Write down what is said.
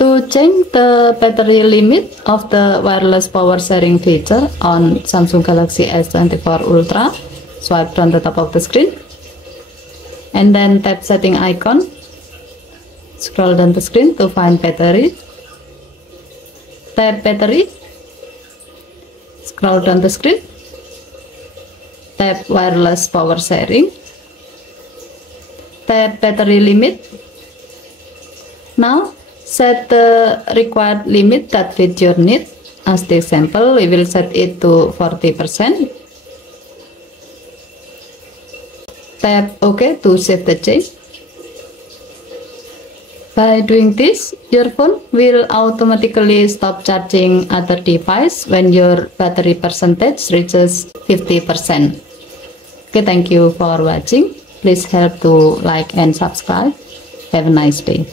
To change the battery limit of the wireless power sharing feature on Samsung Galaxy S24 Ultra, swipe down the top of the screen and then tap setting icon. Scroll down the screen to find battery. Tap battery. Scroll down the screen. Tap wireless power sharing. Tap battery limit. Now set the required limit that fits your need. As the example, we will set it to 40%. Tap OK to save the change. By doing this, your phone will automatically stop charging other device when your battery percentage reaches 50%. Okay, thank you for watching. Please help to like and subscribe. Have a nice day.